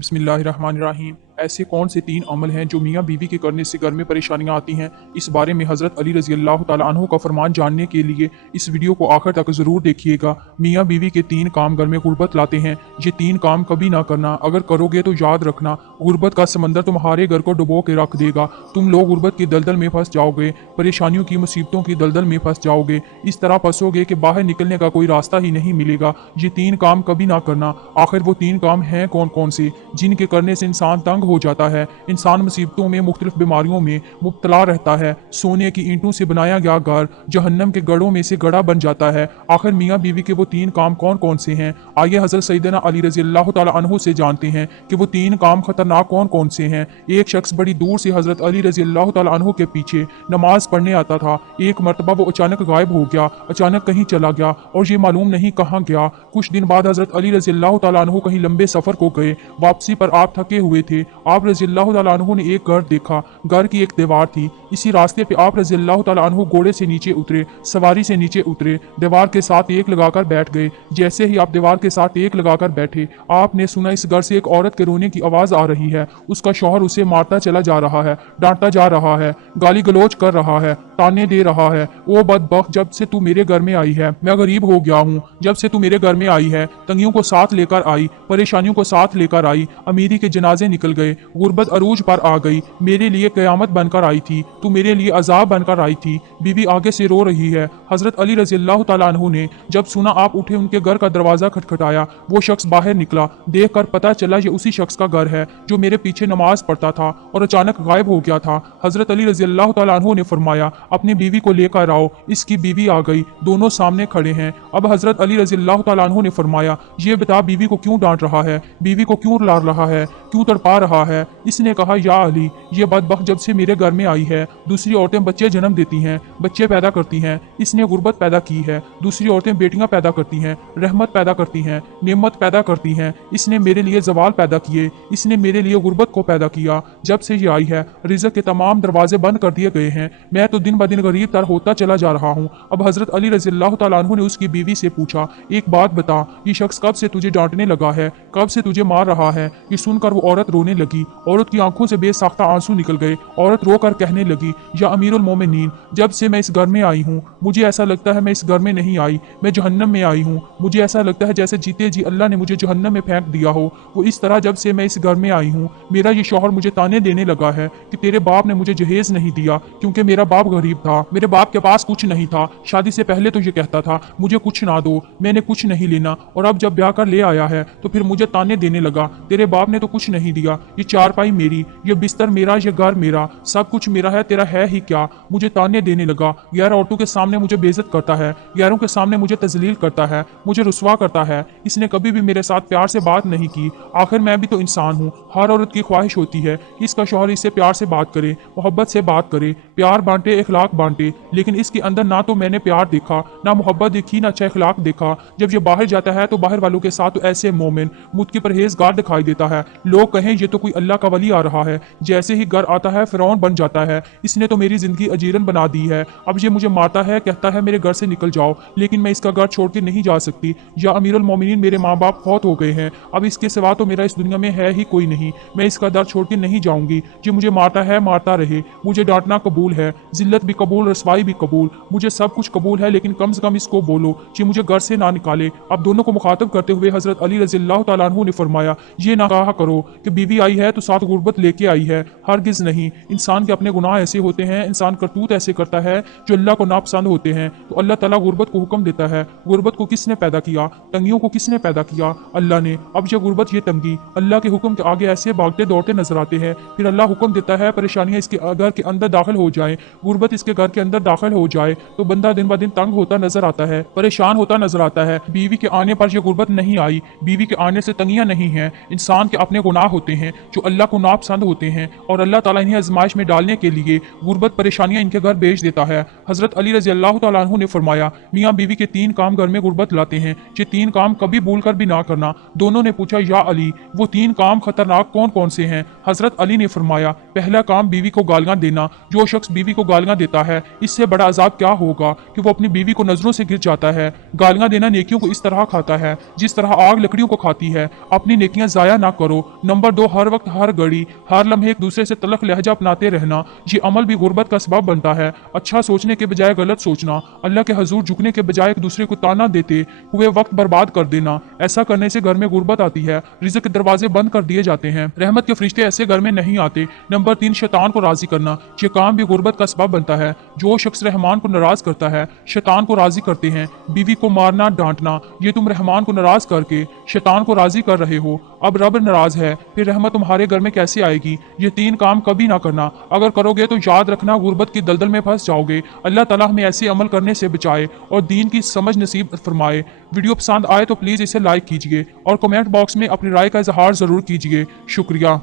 बिस्मिल्लाहिर्रहमानिर्रहीम। ऐसे कौन से तीन अमल हैं जो मियाँ बीवी के करने से घर में परेशानियाँ आती हैं? इस बारे में हज़रत अली रज़ी अल्लाह तआला अन्हु का फरमान जानने के लिए इस वीडियो को आखिर तक ज़रूर देखिएगा। मियाँ बीवी के तीन काम घर में गुर्बत लाते हैं। ये तीन काम कभी ना करना, अगर करोगे तो याद रखना गुर्बत का समंदर तुम्हारे घर को डुबो के रख देगा। तुम लोग गुर्बत की दलदल में फंस जाओगे, परेशानियों की मुसीबतों की दलदल में फंस जाओगे। इस तरह फंसोगे कि बाहर निकलने का कोई रास्ता ही नहीं मिलेगा। ये तीन काम कभी ना करना। आखिर वो तीन काम हैं कौन कौन से जिनके करने से इंसान तंग हो जाता है, इंसान मुसीबतों में, मुख्तलिफ बीमारियों में मुब्तला रहता है। सोने की ईंटों से बनाया गया घर जहन्नम के गढ़ों में से गड़ा बन जाता है। आखिर मियाँ बीवी के वो तीन काम कौन कौन से हैं? आइए हज़रत सैयदना अली रज़ी अल्लाह तआला अन्हु से जानते हैं कि वो तीन काम खतरनाक कौन कौन से हैं। एक शख्स बड़ी दूर से हज़रत अली रज़ी अल्लाह तआला अन्हु के पीछे नमाज पढ़ने आता था। एक मरतबा वो अचानक गायब हो गया, अचानक कहीं चला गया और ये मालूम नहीं कहाँ गया। कुछ दिन बाद हज़रत अली रज़ी अल्लाह तआला अन्हु कहीं लंबे सफ़र को गए। वापसी पर आप थके हुए थे। आप रज़ी अल्लाह तआला अन्हु ने एक घर देखा। घर की एक दीवार थी। इसी रास्ते पे आप रज़ी अल्लाह तआला अन्हु घोड़े से नीचे उतरे, सवारी से नीचे उतरे, दीवार के साथ एक लगाकर बैठ गए। जैसे ही आप दीवार के साथ एक लगाकर बैठे, आपने सुना इस घर से एक औरत के रोने की आवाज़ आ रही है। उसका शौहर उसे मारता चला जा रहा है, डांटता जा रहा है, गाली गलौज कर रहा है, ताने दे रहा है। ओ बदबख्त, जब से तू मेरे घर में आई है मैं गरीब हो गया हूँ। जब से तू मेरे घर में आई है तंगियों को साथ लेकर आई, परेशानियों को साथ लेकर आई। अमीरी के जनाजे निकल गए, गुर्बत अरूज पर आ गई। मेरे लिए कयामत बनकर आई थी, तू मेरे लिए अजाब बनकर आई थी। बीवी आगे से रो रही है। हजरत अली रज़ी अल्लाह तआला अन्हु ने जब सुना आप उठे, उनके घर का दरवाजा खटखटाया। वो शख्स बाहर निकला। देखकर पता चला ये उसी शख्स का घर है जो मेरे पीछे नमाज पढ़ता था और अचानक गायब हो गया था। हजरत अली रज़ी अल्लाह तआला अन्हु ने फरमाया, अपनी बीवी को लेकर आओ। इसकी बीवी आ गई, दोनों सामने खड़े हैं। अब हजरत अली रज़ी अल्लाह तआला अन्हु ने फरमाया, ये बता बीवी को क्यों डांट रहा है, बीवी को क्यों रुला रहा है, क्यों तड़पा रहा है? इसने कहा, या अली, ये बदबख्त जब से मेरे घर में आई है दूसरी औरतें बच्चे जन्म देती हैं, बच्चे पैदा करती हैं। इसने गुर्बत पैदा की है। दूसरी औरतें बेटियां पैदा करती हैं, रहमत पैदा करती हैं, नेमत पैदा करती हैं। इसने मेरे लिए जवाल पैदा किए, इसने मेरे लिए गुर्बत को पैदा किया। जब से ये आई है रिज़्क़ के तमाम दरवाजे बंद कर दिए गए हैं। मैं तो दिन ब दिन गरीब तर होता चला जा रहा हूँ। अब हजरत अली रज़ी अल्लाह तआला अन्हु ने उसकी बीवी से पूछा, एक बात बता, ये शख्स कब से तुझे डांटने लगा है, कब से तुझे मार रहा है? ये सुनकर वो औरत रोने लगी। औरत की आंखों से बेसाख्ता आंसू निकल गए। औरत रोकर कहने लगी, या अमीरुल मोमिनीन, जब से मैं इस घर में आई हूँ मुझे ऐसा लगता है मैं इस घर में नहीं आई, मैं जहन्नम में आई हूँ। मुझे ऐसा लगता है जैसे जीते जी अल्लाह ने मुझे जहन्नम में फेंक दिया हो। वो इस तरह जब से मैं इस घर में आई हूँ मेरा ये शौहर मुझे ताने देने लगा है कि तेरे बाप ने मुझे जहेज नहीं दिया, क्योंकि मेरा बाप गरीब था, मेरे बाप के पास कुछ नहीं था। शादी से पहले तो ये कहता था मुझे कुछ ना दो, मैंने कुछ नहीं लेना, और अब जब ब्याह कर ले आया है तो फिर मुझे ताने देने लगा, तेरे बाप ने तो कुछ नहीं दिया, ये चारपाई मेरी, ये बिस्तर मेरा, ये घर मेरा, सब कुछ मेरा है, तेरा है ही क्या? मुझे ताने देने लगा। गैर औरतों के सामने मुझे बेइज्जत करता है, गैरों के सामने मुझे तजलील करता है, मुझे रुसवा करता है। इसने कभी भी मेरे साथ प्यार से बात नहीं की। आखिर मैं भी तो इंसान हूँ। हर औरत की ख्वाहिश होती है कि इसका शौहर इससे प्यार से बात करे, मोहब्बत से बात करे, प्यार बांटे, इखलाक बांटे। लेकिन इसके अंदर ना तो मैंने प्यार देखा, ना मोहब्बत देखी, ना अच्छा इखलाक देखा। जब ये बाहर जाता है तो बाहर वालों के साथ तो ऐसे मोमिन, मुत्की परहेजगार दिखाई देता है। लोग कहें ये तो कोई अल्लाह का वली आ रहा है। जैसे ही घर आता है फिरौन बन जाता है। इसने तो मेरी जिंदगी अजीरन बना दी है। अब ये मुझे मारता है, कहता है मेरे घर से निकल जाओ, लेकिन मैं इसका घर छोड़ के नहीं जा सकती। या अमीरुल मोमिनीन, मेरे माँ बाप फौत हो गए हैं, अब इसके सिवा तो मेरा इस दुनिया में है ही कोई नहीं। मैं इसका दर छोड़ के नहीं जाऊंगी। ये मुझे मारता है, मारता रहे, मुझे डांटना कबूल है, जिल्लत भी कबूल, रसवाई भी कबूल, मुझे सब कुछ कबूल है, लेकिन कम से कम इसको बोलो कि मुझे घर से ना निकाले। अब दोनों को मुखातब करते हुए हजरत अली रज़ी अल्लाह तआला अन्हु ने फरमाया, ये ना कहा करो कि बीवी आई है तो साथ गुर्बत लेके आई है, हरगिज नहीं। इंसान के अपने गुनाह ऐसे होते हैं, इंसान करतूत ऐसे करता है जो अल्लाह को नापसंद होते हैं, तो अल्लाह ताला गुर्बत को हुक्म देता है। गुर्बत को किसने पैदा किया? तंगियों को किसने पैदा किया? अल्लाह ने। अब ये गुर्बत, ये तंगी अल्लाह के हुक्म के आगे ऐसे भागते दौड़ते नजर आते हैं। फिर अल्लाह हुक्म देता है परेशानियां इसके घर के अंदर दाखिल हो जाए, गुर्बत इसके घर के अंदर दाखिल हो जाए, तो बंदा दिन ब दिन तंग होता नजर आता है, परेशान होता नजर आता है। बीवी के आने पर यह गुर्बत नहीं आई, बीवी के आने से तंगियां नहीं हैं। इंसान के अपने गुनाह होते हैं जो अल्लाह को नापसंद होते हैं, और अल्लाह ताला इन्हें आजमाइश में डालने के लिए गुर्बत परेशानियां इनके घर भेज देता है। हजरत अली रज़ी अल्लाह तआला अन्हु ने फरमाया, मियाँ बीवी के तीन काम घर में गुर्बत लाते हैं, ये तीन काम कभी भूल कर भी ना करना। दोनों ने पूछा, या अली, वो तीन काम खतरनाक कौन कौन से हैं? हजरत अली ने फरमाया, पहला काम बीवी को गालियां देना। जो शख्स बीवी को गालियां देता है, इससे बड़ा अजाब क्या होगा कि वो अपनी बीवी को नजरों से गिर जाता है। गालियां देना नेकियों को इस तरह खाता है जिस तरह आग लकड़ियों को खाती है। अपनी नेकियां जाया ना करो। नंबर 2, हर वक्त हर घड़ी हर लम्हे एक दूसरे से तलख लहजा अपनाते रहना, ये अमल भी गुर्बत का सबब बनता है। अच्छा सोचने के बजाय गलत सोचना, अल्लाह के हजूर झुकने के बजाय एक दूसरे को ताना देते हुए वक्त बर्बाद कर देना, ऐसा करने से घर में गुर्बत आती है, रिज़्क़ के दरवाजे बंद कर दिए जाते हैं, रहमत के फरिश्ते ऐसे घर में नहीं आते। नंबर 3, शैतान को राजी करना, ये काम भी गुर्बत का सबब बनता है। जो शख्स रहमान को नाराज करता है, शैतान को राजी करते हैं। बीवी को मारना डांटना, ये तुम रहमान को नाराज करके शैतान को राजी कर रहे हो। अब रब नाराज है, फिर रहमत तुम्हारे घर में कैसे आएगी? ये 3 काम कभी ना करना। अगर करोगे तो याद रखना गुर्बत की दलदल में फंस जाओगे। अल्लाह ताला हमें ऐसे अमल करने से बचाए और दीन की समझ नसीब फरमाए। वीडियो पसंद आए तो प्लीज़ इसे लाइक कीजिए और कमेंट बॉक्स में अपनी राय का इजहार ज़रूर कीजिए। शुक्रिया।